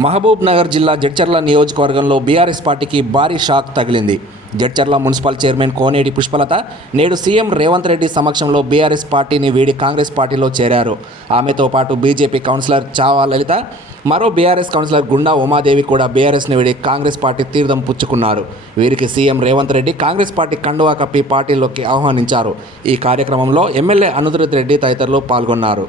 మహబూబ్ నగర్ జిల్లా జడ్చర్ల నియోజకవర్గంలో బీఆర్ఎస్ పార్టీకి భారీ షాక్ తగిలింది. జడ్చర్ల మున్సిపల్ చైర్మన్ కోనేటి పుష్పలత నేడు సీఎం రేవంత్ రెడ్డి సమక్షంలో బీఆర్ఎస్ పార్టీని వీడి కాంగ్రెస్ పార్టీలో చేరారు. ఆమెతో పాటు బీజేపీ కౌన్సిలర్ చావా లలిత మరో బీఆర్ఎస్ కౌన్సిలర్ గుండా ఉమాదేవి కూడా బీఆర్ఎస్ని వీడి కాంగ్రెస్ పార్టీ తీర్థం పుచ్చుకున్నారు. వీరికి CM Revanth Reddy Congress party కండువా కప్పి పార్టీలోకి ఆహ్వానించారు. ఈ కార్యక్రమంలో ఎమ్మెల్యే అనుదృత్ రెడ్డి తదితరులు పాల్గొన్నారు.